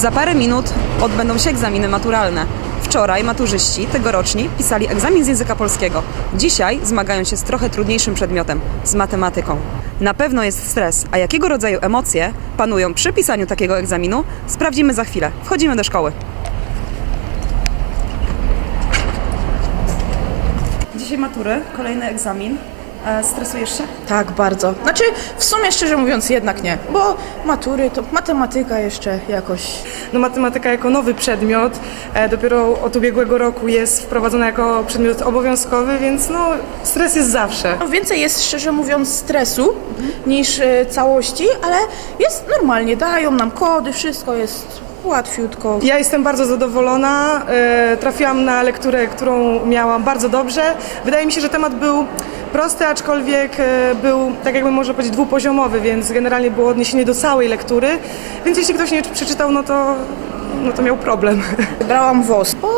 Za parę minut odbędą się egzaminy maturalne. Wczoraj maturzyści tegoroczni pisali egzamin z języka polskiego. Dzisiaj zmagają się z trochę trudniejszym przedmiotem z matematyką. Na pewno jest stres, a jakiego rodzaju emocje panują przy pisaniu takiego egzaminu, sprawdzimy za chwilę. Wchodzimy do szkoły. Dzisiaj matury, kolejny egzamin. E, stresujesz się? Tak, bardzo. Znaczy, w sumie szczerze mówiąc jednak nie, bo matury to matematyka jeszcze jakoś. No, matematyka jako nowy przedmiot, e, dopiero od ubiegłego roku jest wprowadzona jako przedmiot obowiązkowy, więc no, stres jest zawsze. No, więcej jest szczerze mówiąc stresu niż e, całości, ale jest normalnie, dają nam kody, wszystko jest łatwiutko. Ja jestem bardzo zadowolona, e, trafiłam na lekturę, którą miałam bardzo dobrze. Wydaje mi się, że temat był prosty, aczkolwiek e, był, tak jakby można powiedzieć, dwupoziomowy, więc generalnie było odniesienie do całej lektury, więc jeśli ktoś nie przeczytał, no to, no to miał problem. Wybrałam WOS, bo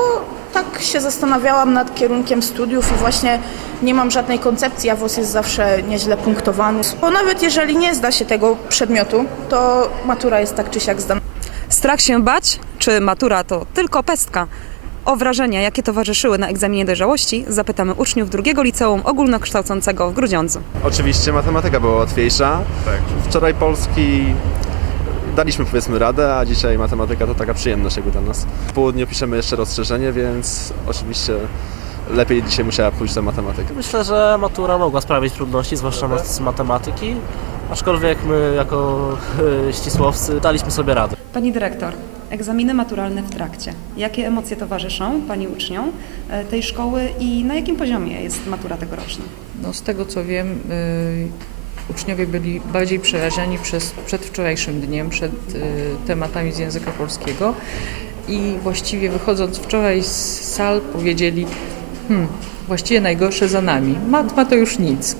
tak się zastanawiałam nad kierunkiem studiów i właśnie nie mam żadnej koncepcji, a WOS jest zawsze nieźle punktowany. Bo nawet jeżeli nie zda się tego przedmiotu, to matura jest tak czy siak zdana. Strach się bać, czy matura to tylko pestka? O wrażenia, jakie towarzyszyły na egzaminie dojrzałości, zapytamy uczniów drugiego liceum ogólnokształcącego w Grudziądzu. Oczywiście matematyka była łatwiejsza. Wczoraj polski daliśmy powiedzmy radę, a dzisiaj matematyka to taka przyjemność jakby dla nas. W południu piszemy jeszcze rozszerzenie, więc oczywiście lepiej dzisiaj musiała pójść za matematykę. Myślę, że matura mogła sprawić trudności, zwłaszcza z matematyki, aczkolwiek my jako ścisłowcy daliśmy sobie radę. Pani dyrektor, egzaminy maturalne w trakcie. Jakie emocje towarzyszą Pani uczniom e, tej szkoły i na jakim poziomie jest matura tegoroczna? No, z tego co wiem, y, uczniowie byli bardziej przerażeni przez, przed wczorajszym dniem, przed y, tematami z języka polskiego i właściwie wychodząc wczoraj z sal powiedzieli, hmm, właściwie najgorsze za nami, matma to już nic.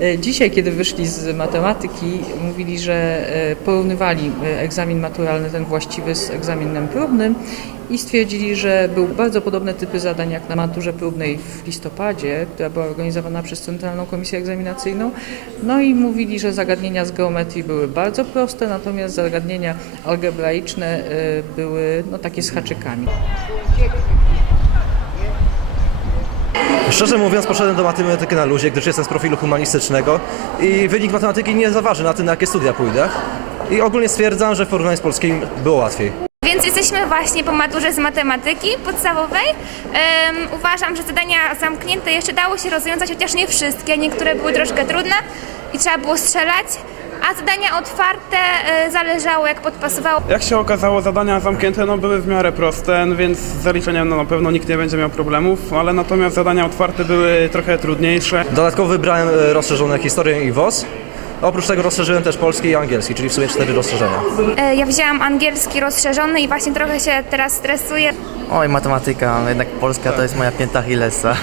Y, Dzisiaj, kiedy wyszli z matematyki, mówili, że y, porównywali y, egzamin maturalny, ten właściwy, z egzaminem próbnym i stwierdzili, że były bardzo podobne typy zadań jak na maturze próbnej w listopadzie, która była organizowana przez Centralną Komisję Egzaminacyjną. No i mówili, że zagadnienia z geometrii były bardzo proste, natomiast zagadnienia algebraiczne były no, takie z haczykami. Szczerze mówiąc, poszedłem do matematyki na luzie, gdyż jestem z profilu humanistycznego i wynik matematyki nie zaważy na tym, na jakie studia pójdę. I ogólnie stwierdzam, że w porównaniu z polskim było łatwiej. Więc jesteśmy właśnie po maturze z matematyki podstawowej. Em, uważam, że zadania zamknięte jeszcze dało się rozwiązać, chociaż nie wszystkie. Niektóre były troszkę trudne i trzeba było strzelać, a zadania otwarte e, zależało jak podpasowało. Jak się okazało, zadania zamknięte no, były w miarę proste, no, więc z zaliczeniem no, na pewno nikt nie będzie miał problemów, ale natomiast zadania otwarte były trochę trudniejsze. Dodatkowo wybrałem e, rozszerzone historię i WOS. Oprócz tego rozszerzyłem też polski i angielski, czyli w sumie cztery rozszerzenia. E, ja wzięłam angielski rozszerzony i właśnie trochę się teraz stresuję. Oj, matematyka, no jednak Polska to jest moja pięta Achillesa.